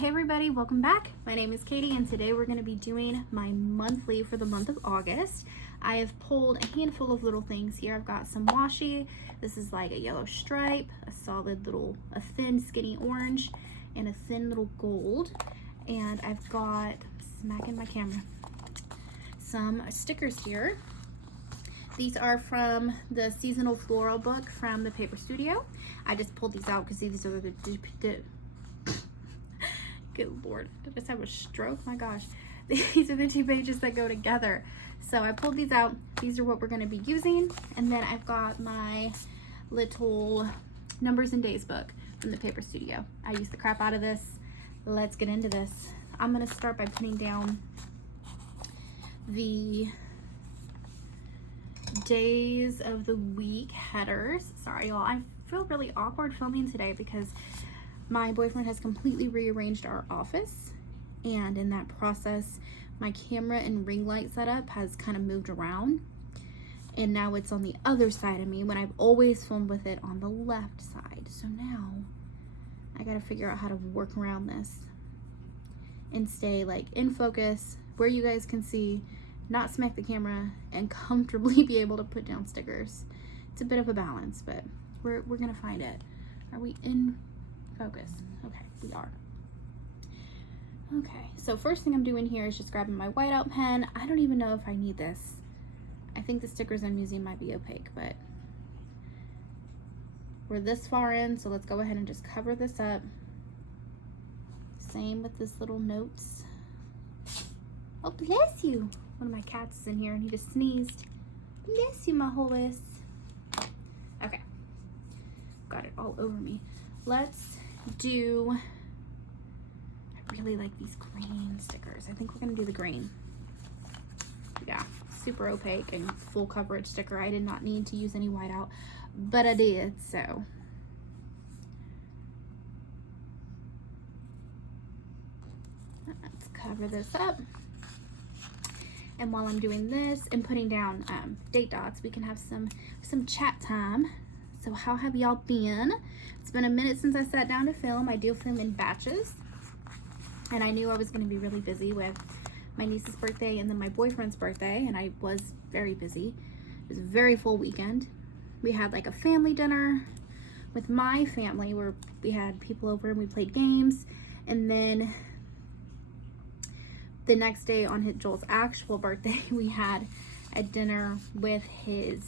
Hey everybody, welcome back. My name is Katie and today we're going to be doing my monthly for the month of August. I have pulled a handful of little things here. I've got some washi. This is like a yellow stripe, a solid little, a thin skinny orange, and a thin little gold. And I've got, smacking my camera, some stickers here. These are from the seasonal floral book from the Paper Studio. I just pulled these out because these are the good Lord, did I just have a stroke? My gosh. These are the two pages that go together. So I pulled these out. These are what we're going to be using. And then I've got my little numbers and days book from the Paper Studio. I use the crap out of this. Let's get into this. I'm going to start by putting down the days of the week headers. Sorry y'all, I feel really awkward filming today because my boyfriend has completely rearranged our office, and in that process my camera and ring light setup has kind of moved around, and now it's on the other side of me when I've always filmed with it on the left side. So now I gotta figure out how to work around this and stay like in focus where you guys can see, not smack the camera, and comfortably be able to put down stickers. It's a bit of a balance, but we're gonna find it. Are we in focus? Okay, we are. Okay, so first thing I'm doing here is just grabbing my whiteout pen. I don't even know if I need this. I think the stickers I'm using might be opaque, but we're this far in, so let's go ahead and just cover this up. Same with this little notes. Oh, bless you. One of my cats is in here and he just sneezed. Bless you, my Hollis. Okay, got it all over me. Let's do, I really like these green stickers. I think we're gonna do the green. Yeah, super opaque and full coverage sticker. I did not need to use any whiteout, but I did, so. Let's cover this up. And while I'm doing this and putting down date dots, we can have some chat time. So how have y'all been? It's been a minute since I sat down to film. I do film in batches. And I knew I was going to be really busy with my niece's birthday and then my boyfriend's birthday. And I was very busy. It was a very full weekend. We had like a family dinner with my family where we had people over and we played games. And then the next day on Joel's actual birthday, we had a dinner with his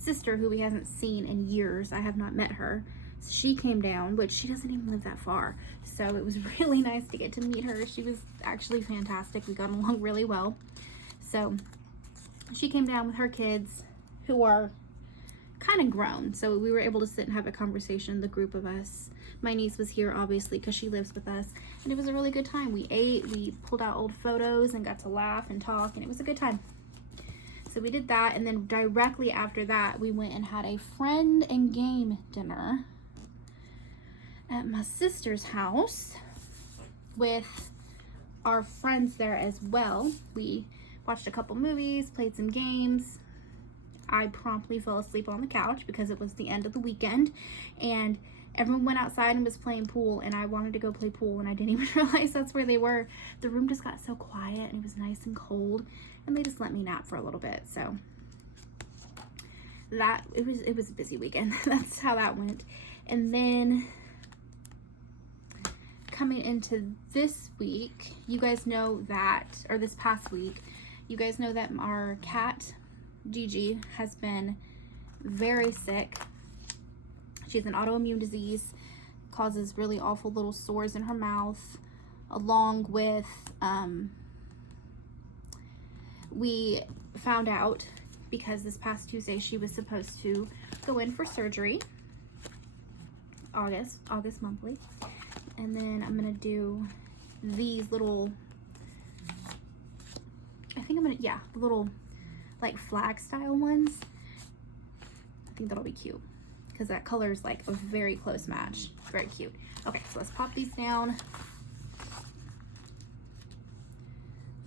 sister who he hasn't seen in years. I have not met her. So she came down, which she doesn't even live that far. So it was really nice to get to meet her. She was actually fantastic. We got along really well. So she came down with her kids who are kind of grown. So we were able to sit and have a conversation, the group of us. My niece was here obviously because she lives with us, and it was a really good time. We ate, we pulled out old photos and got to laugh and talk, and it was a good time. So we did that, and then directly after that we went and had a friend and game dinner at my sister's house with our friends there as well. We watched a couple movies, played some games. I promptly fell asleep on the couch because it was the end of the weekend and everyone went outside and was playing pool, and I wanted to go play pool and I didn't even realize that's where they were. The room just got so quiet and it was nice and cold, and they just let me nap for a little bit. So that it was a busy weekend. That's how that went. And then coming into this week, you guys know that, or this past week, you guys know that our cat Gigi has been very sick. She has an autoimmune disease, causes really awful little sores in her mouth, along with we found out because this past Tuesday she was supposed to go in for surgery, August monthly. And then I'm gonna do these little, I think I'm gonna, yeah, the little like flag style ones. I think that'll be cute because that color is like a very close match. Very cute. Okay, so let's pop these down.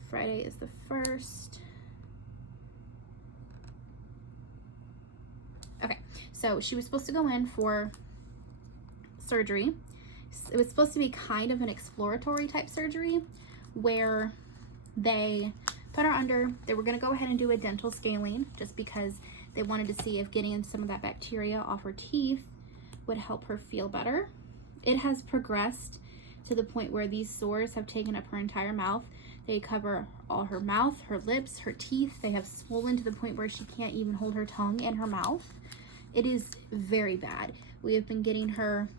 Friday is the 1st. Okay, so she was supposed to go in for surgery it was supposed to be kind of an exploratory type surgery where they put her under. They were going to go ahead and do a dental scaling just because they wanted to see if getting some of that bacteria off her teeth would help her feel better. It has progressed to the point where these sores have taken up her entire mouth. They cover all her mouth, her lips, her teeth. They have swollen to the point where she can't even hold her tongue in her mouth. It is very bad. We have been getting her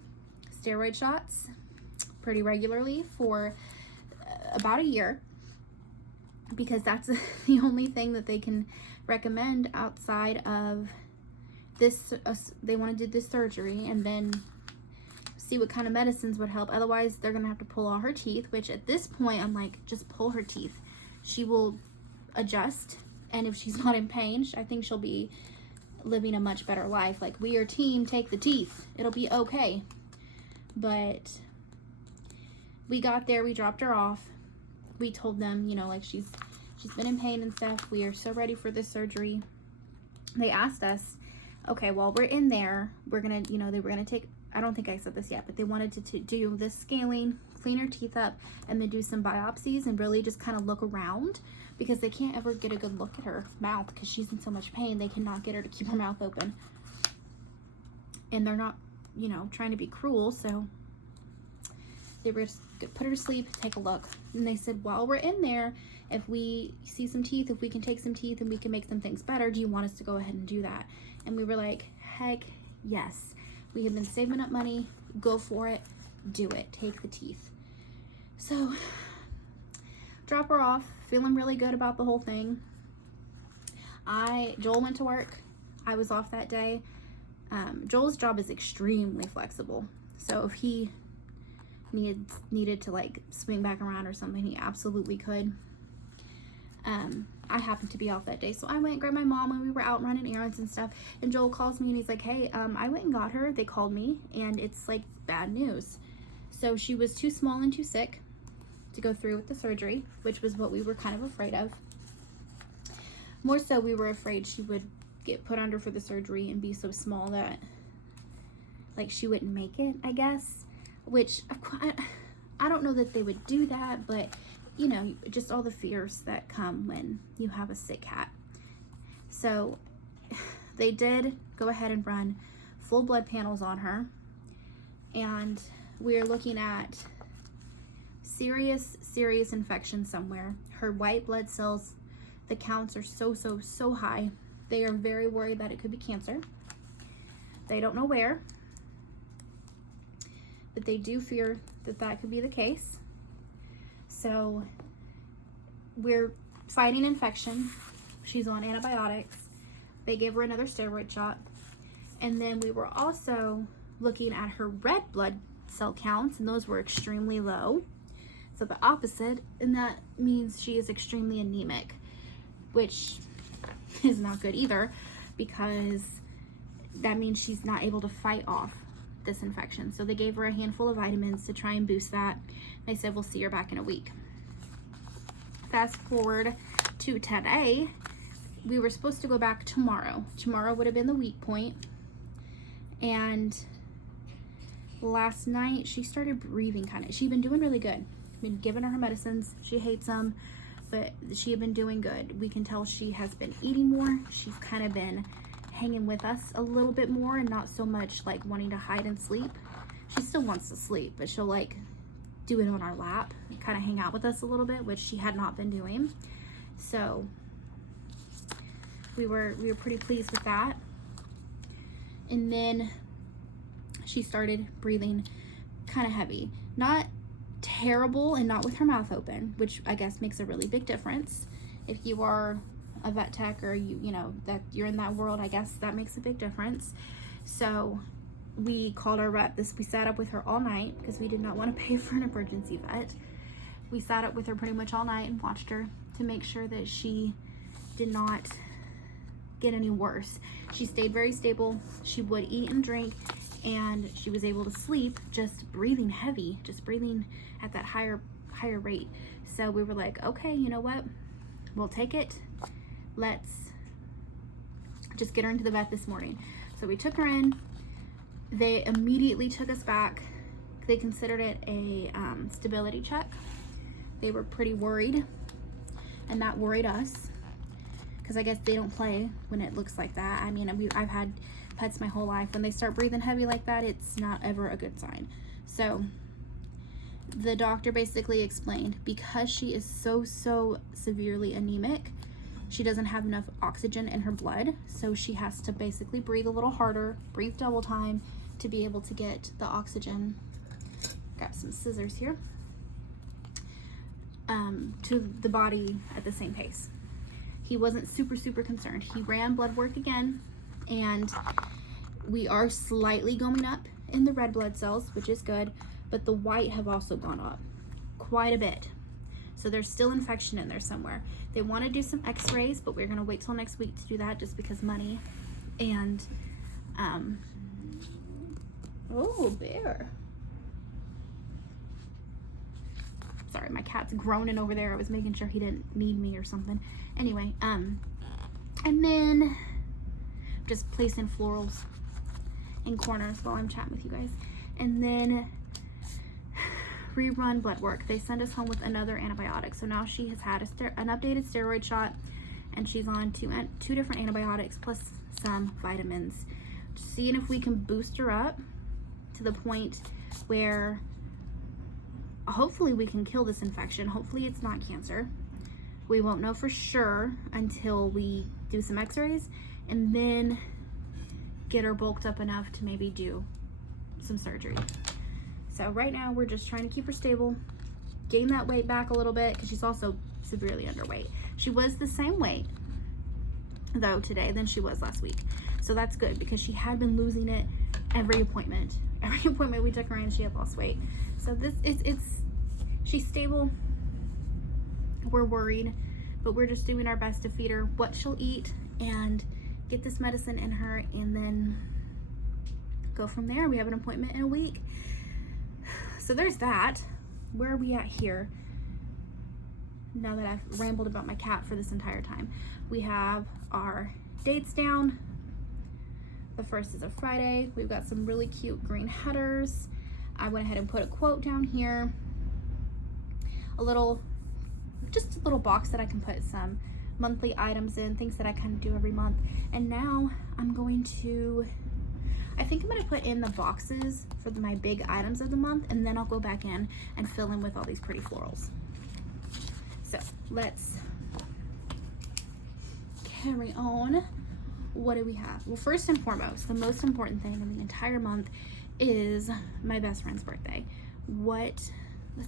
steroid shots pretty regularly for about a year, because that's the only thing that they can recommend outside of this. They want to do this surgery and then see what kind of medicines would help. Otherwise, they're going to have to pull all her teeth, which at this point, I'm like, just pull her teeth. She will adjust, and if she's not in pain, I think she'll be living a much better life. Like, we are team, take the teeth. It'll be okay. But we got there, we dropped her off. We told them, you know, like, she's been in pain and stuff. We are so ready for this surgery. They asked us, okay, while we're in there, we're gonna, you know, they were gonna take, I don't think I said this yet, but they wanted to do this scaling, clean her teeth up, and then do some biopsies and really just kind of look around, because they can't ever get a good look at her mouth because she's in so much pain. They cannot get her to keep her mouth open. And they're not, you know, trying to be cruel, so they were just gonna put her to sleep, take a look. And they said, while we're in there, if we see some teeth, if we can take some teeth and we can make some things better, do you want us to go ahead and do that? And we were like, heck yes. We have been saving up money. Go for it. Do it. Take the teeth. So, drop her off. Feeling really good about the whole thing. Joel went to work. I was off that day. Joel's job is extremely flexible. So if he needed to like swing back around or something, he absolutely could. I happened to be off that day, so I went and grabbed my mom when we were out running errands and stuff, and Joel calls me and he's like, hey, I went and got her. They called me and it's like bad news. So she was too small and too sick to go through with the surgery, which was what we were kind of afraid of. More so, we were afraid she would get put under for the surgery and be so small that like she wouldn't make it, I guess, which I don't know that they would do that, but you know, just all the fears that come when you have a sick cat. So they did go ahead and run full blood panels on her, and we're looking at serious infection somewhere. Her white blood cells, the counts are so high. They are very worried that it could be cancer. They don't know where, but they do fear that that could be the case. So we're fighting infection. She's on antibiotics. They gave her another steroid shot. And then we were also looking at her red blood cell counts, and those were extremely low. So the opposite, and that means she is extremely anemic, which is not good either, because that means she's not able to fight off this infection. So they gave her a handful of vitamins to try and boost that. They said, we'll see her back in a week. Fast forward to today. We were supposed to go back tomorrow. Tomorrow would have been the week point. And last night she started breathing kind of. She'd been doing really good. Been giving her medicines. She hates them, but she had been doing good. We can tell she has been eating more. She's kind of been hanging with us a little bit more and not so much like wanting to hide and sleep. She still wants to sleep, but she'll like do it on our lap and kind of hang out with us a little bit, which she had not been doing. So we were pretty pleased with that. And then she started breathing kind of heavy. Not terrible, and not with her mouth open, which I guess makes a really big difference. If you are a vet tech or you know that you're in that world, I guess that makes a big difference. So we called our vet. We sat up with her all night because we did not want to pay for an emergency vet. We sat up with her pretty much all night and watched her to make sure that she did not get any worse. She stayed very stable. She would eat and drink, and she was able to sleep, just breathing heavy, just breathing at that higher rate. So we were like, okay, you know what? We'll take it. Let's just get her into the vet this morning. So we took her in. They immediately took us back They considered it a stability check. They were pretty worried, and that worried us, because I guess they don't play when it looks like that. I mean, I've had pets my whole life. When they start breathing heavy like that, it's not ever a good sign. So the doctor basically explained, because she is so severely anemic, she doesn't have enough oxygen in her blood, so she has to basically breathe a little harder, breathe double time to be able to get the oxygen. Got some scissors here. To the body at the same pace. He wasn't super concerned. He ran blood work again, and we are slightly going up in the red blood cells, which is good, but the white have also gone up quite a bit. So there's still infection in there somewhere. They want to do some x-rays, but we're going to wait till next week to do that just because money. And oh, bear. Sorry, my cat's groaning over there. I was making sure he didn't need me or something. Anyway, and then just placing florals in corners while I'm chatting with you guys. And then rerun blood work. They send us home with another antibiotic. So now she has had an updated steroid shot, and she's on two different antibiotics plus some vitamins. Seeing if we can boost her up to the point where hopefully we can kill this infection. Hopefully it's not cancer. We won't know for sure until we do some x-rays and then get her bulked up enough to maybe do some surgery. So right now we're just trying to keep her stable, gain that weight back a little bit, because she's also severely underweight. She was the same weight though today than she was last week. So that's good, because she had been losing it every appointment. Every appointment we took her in, she had lost weight. So this she's stable. We're worried, but we're just doing our best to feed her what she'll eat and get this medicine in her, and then go from there. We have an appointment in a week. So there's that. Where are we at here? Now that I've rambled about my cat for this entire time, we have our dates down. The first is a Friday. We've got some really cute green headers. I went ahead and put a quote down here. Just a little box that I can put some monthly items in, things that I kind of do every month. And now I think I'm going to put in the boxes for my big items of the month, and then I'll go back in and fill in with all these pretty florals. So let's carry on. What do we have? Well, first and foremost, the most important thing in the entire month is my best friend's birthday. Let's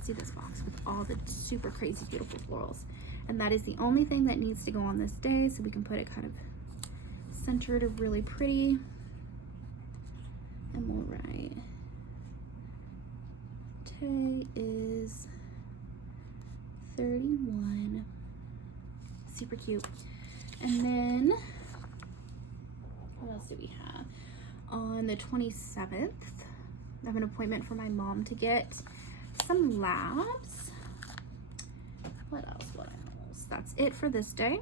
see this box with all the super crazy beautiful florals. And that is the only thing that needs to go on this day, so we can put it kind of centered or really pretty. And we'll write, today is 31. Super cute. And then, what else do we have? On the 27th, I have an appointment for my mom to get some labs. What else? That's it for this day.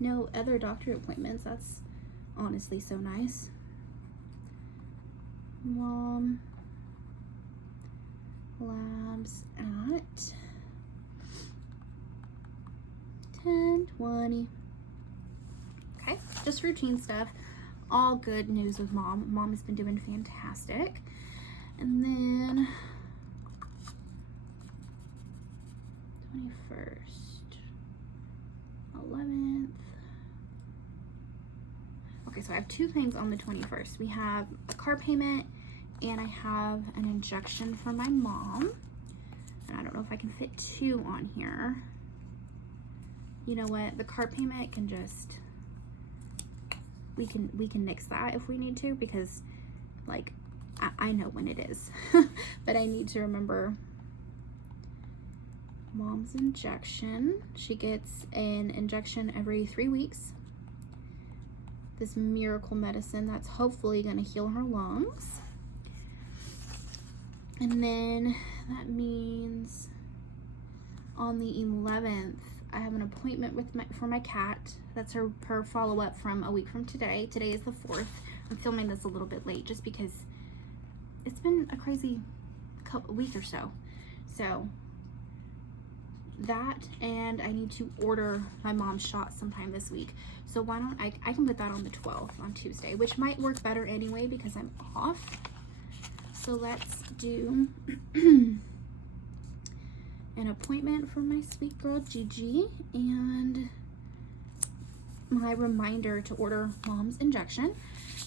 No other doctor appointments. That's honestly so nice. Mom labs at 10:20. Okay, just routine stuff. All good news with mom. Mom has been doing fantastic. And then 21st, 11th. Okay, so I have two things on the 21st. We have a car payment, and I have an injection for my mom. And I don't know if I can fit two on here. You know what? The car payment can just, we can nix that if we need to, because like I know when it is. But I need to remember mom's injection. She gets an injection every 3 weeks. This miracle medicine that's hopefully going to heal her lungs. And then that means on the 11th, I have an appointment with for my cat. That's her follow-up from a week from today. Today is the 4th. I'm filming this a little bit late just because it's been a crazy week or so. So that, and I need to order my mom's shot sometime this week. So why don't I can put that on the 12th, on Tuesday, which might work better anyway because I'm off. So let's do an appointment for my sweet girl Gigi and my reminder to order mom's injection.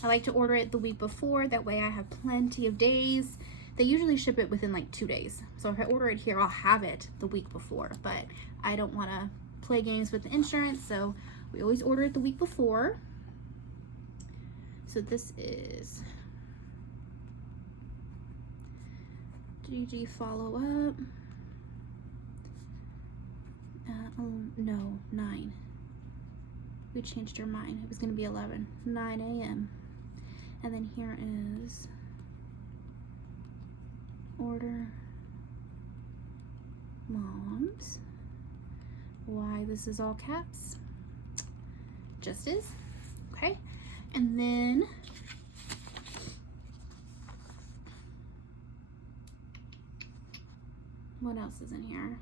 I like to order it the week before, that way I have plenty of days. They usually ship it within like 2 days. So if I order it here, I'll have it the week before, but I don't want to play games with the insurance, so we always order it the week before. So this is Gigi follow-up. Oh no, 9. We changed our mind. It was going to be 11. 9 a.m. And then here is order mom's. Why this is all caps? Just is. Okay. And then what else is in here?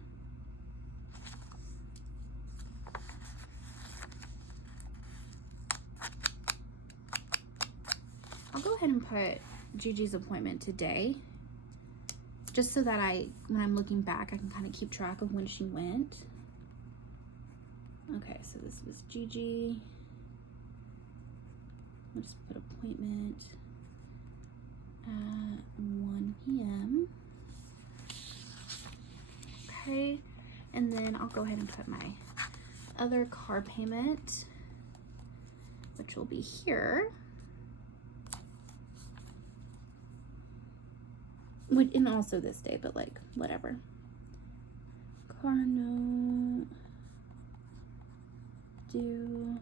I'll go ahead and put Gigi's appointment today, just so that when I'm looking back, I can kind of keep track of when she went. Okay, so this was Gigi. I'll just put appointment at 1 p.m. Okay, and then I'll go ahead and put my other car payment, which will be here. And also this day, but like whatever. Car note due.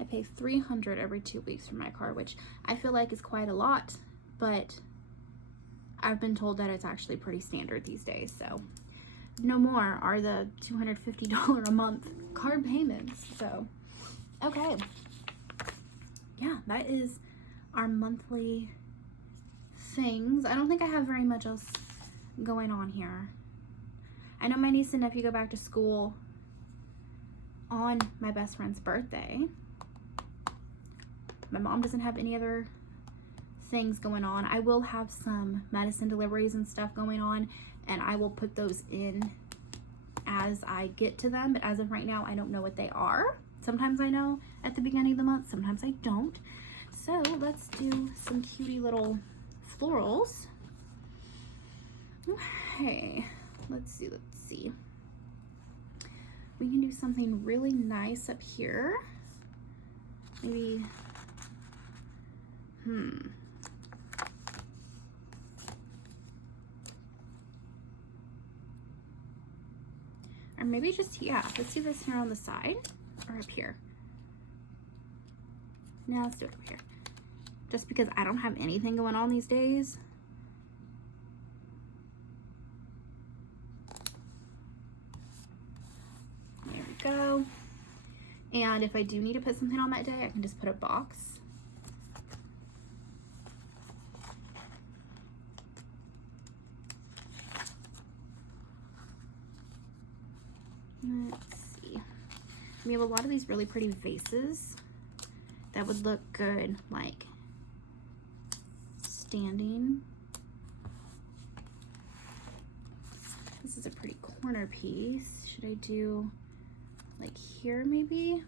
I pay $300 every 2 weeks for my car, which I feel like is quite a lot, but I've been told that it's actually pretty standard these days. So no more are the $250 a month car payments. So okay, yeah, that is our monthly things. I don't think I have very much else going on here. I know my niece and nephew go back to school on my best friend's birthday. My mom doesn't have any other things going on. I will have some medicine deliveries and stuff going on, and I will put those in as I get to them, but as of right now, I don't know what they are. Sometimes I know at the beginning of the month, sometimes I don't. So let's do some cutie little florals. Okay, let's see. We can do something really nice up here. Maybe, or maybe just, yeah, let's do this here on the side or up here. Now let's do it over here. Just because I don't have anything going on these days. There we go. And if I do need to put something on that day, I can just put a box. Let's see. We have a lot of these really pretty vases that would look good, like standing. This is a pretty corner piece. Should I do like here maybe?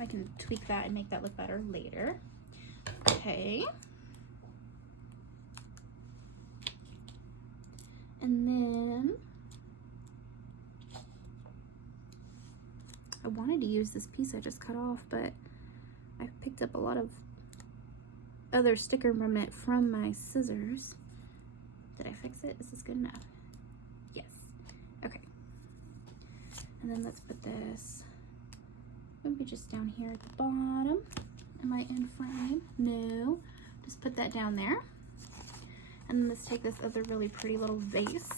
I can tweak that and make that look better later. Okay. And then I wanted to use this piece I just cut off, but I picked up a lot of other sticker remnant from my scissors. Did I fix it? Is this good enough? Yes. Okay. And then let's put this maybe just down here at the bottom. Am I in frame? No. Just put that down there. And then let's take this other really pretty little vase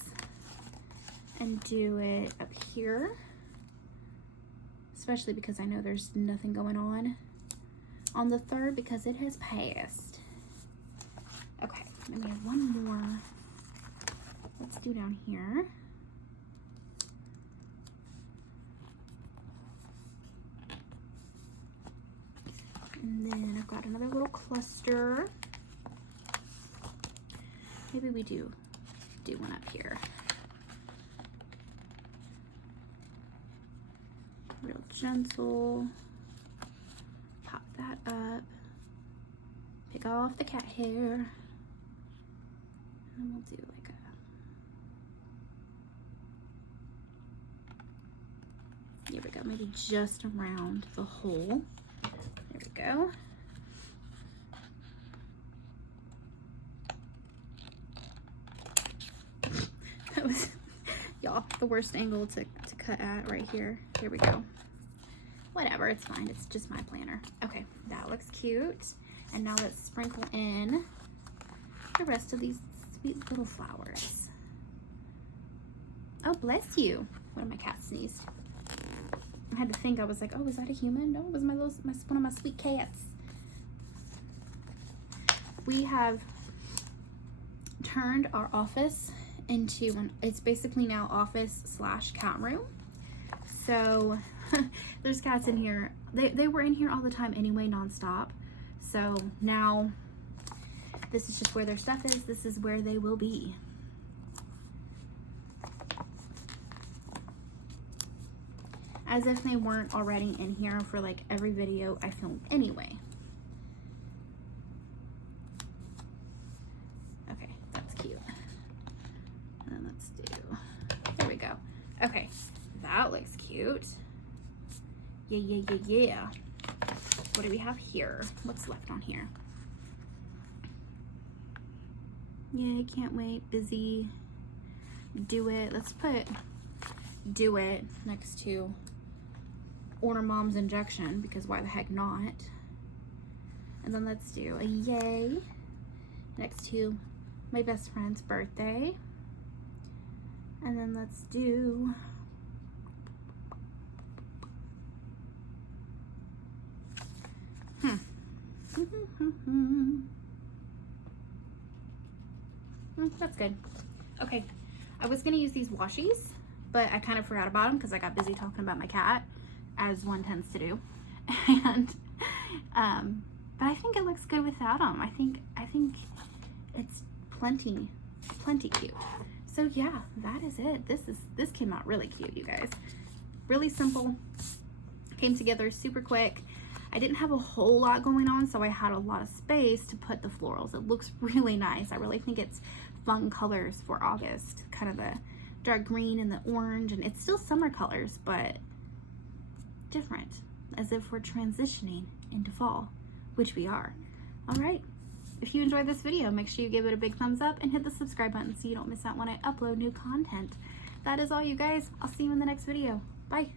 and do it up here. Especially because I know there's nothing going on the third because it has passed. Okay, then we have one more. Let's do down here. And then I've got another little cluster. Maybe we do one up here. Real gentle. Pop that up. Pick off the cat hair. And we'll do like a, here we go, maybe just around the hole. There we go. That was, y'all, the worst angle to cut at right here. Here we go. Whatever, it's fine. It's just my planner. Okay, that looks cute. And now let's sprinkle in the rest of these sweet little flowers. Oh, bless you. One of my cats sneezed. I had to think. I was like, oh, is that a human? No, it was one of my sweet cats. We have turned our office into it's basically now office/cat room. So there's cats in here. They were in here all the time anyway, nonstop. So now this is just where their stuff is. This is where they will be. As if they weren't already in here for like every video I filmed anyway. Okay, that's cute. And then let's do, there we go. Okay, that looks cute. Yeah. What do we have here? What's left on here? Yeah, can't wait, busy. Do it. Let's put do it next to Order Mom's injection, because why the heck not? And then let's do a yay next to my best friend's birthday. And then let's do that's good. Okay, I was gonna use these washies, but I kind of forgot about them because I got busy talking about my cat, as one tends to do. And but I think it looks good without them. I think it's plenty cute. So yeah, that is it. This came out really cute, you guys. Really simple. Came together super quick. I didn't have a whole lot going on, so I had a lot of space to put the florals. It looks really nice. I really think it's fun colors for August. Kind of the dark green and the orange, and it's still summer colors, but different, as if we're transitioning into fall, which we are. All right, if you enjoyed this video, make sure you give it a big thumbs up and hit the subscribe button so you don't miss out when I upload new content. That is all, you guys. I'll see you in the next video. Bye.